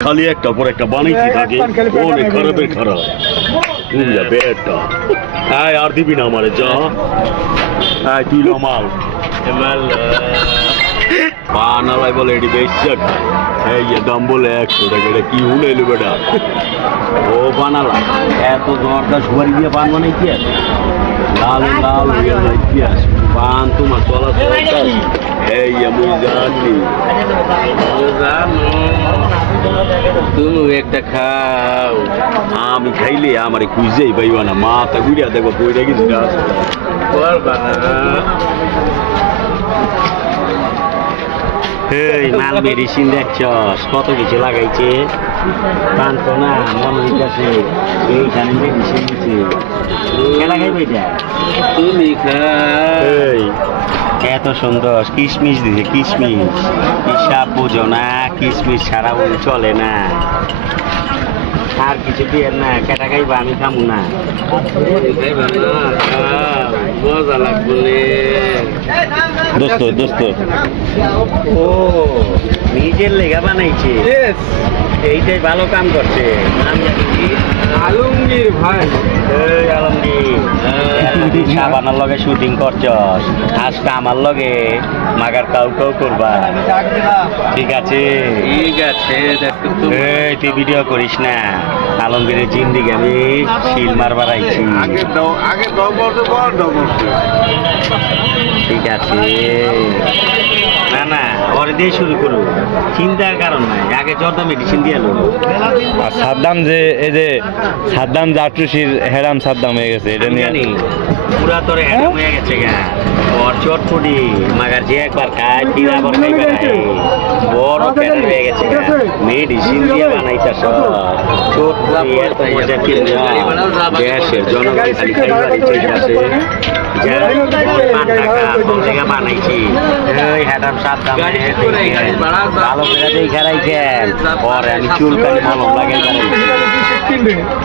খালি একটা পর একটা বানাইতে থাকে অনেক খারাপের খারাপ বুঝলা বেটা আয় আর দিবি না আমারে যা আয় তুই মাল বানালাই বলে এটি বেশি খায় এই যে দাম বলে 100 টাকা এটা কি উড়াইলো বেটা ও বানালা এত দরটা সুপারি দিয়ে পান মানে কি আছে লাল লাল হয়ে যায় কি আছে পান তোমার চলা এই আমি জানি তুমি একটা খাও আমি খাইলে আমার খুঁজেই পাইবা না মাথা ঘুরিয়া দেখো বইটা কিছু এই মাল মেডিসিন দেখছস কত কিছু লাগাইছে পান্ত না মনে হইতেছে এইখানে মেডিসিন দিচ্ছে কে লাগাইবে এটা তুমি খাই এত সুন্দর কিশমিশ দিছে কিশমিশ হিসাব বুঝো না কিশমিশ ছাড়া ওই চলে না আর কিছু দিয়ে না কেটা খাইবা আমি খামু না মজা লাগবে দোস্ত দোস্ত ও নিজের লেগা বানাইছে এইটাই ভালো কাম করছে আলমগীর ভাই এই আলমগীর সাবানার লগে শুটিং করছস আজকে আমার লগে মাগার কাউ কাউ করবা ঠিক আছে ঠিক আছে এই তুই ভিডিও করিস না আলমগীরের জিন্দিগি আমি শিল মারবার আইছি আগে দাও বলতে বল দাও বলতে ঠিক আছে না না ওরে দিয়ে শুরু করুন চিন্তার কারণ নাই আগে জর্দা মেডিসিন দিয়ে লো আর সাদ্দাম যে এই যে সাদ্দাম জাটুসির হেরাম সাদ্দাম হয়ে গেছে এটা নিয়ে পুরা তোরে হ্যাঁ হয়ে গেছে গা ওর চটপটি মাগার যে একবার খায় ফির আবার খাইবে না বড় পেট হয়ে গেছে মেডিসিন দিয়ে বানাইতাছ চটপটি এত মজা কিনে দেশের জনগণ খালি খাইবার ইচ্ছে আছে বানাইছি এই হ্যাডাম সাদ্দাম ভালো করে দেখা রাইছেন পরে আমি চুলকানি মলম লাগাই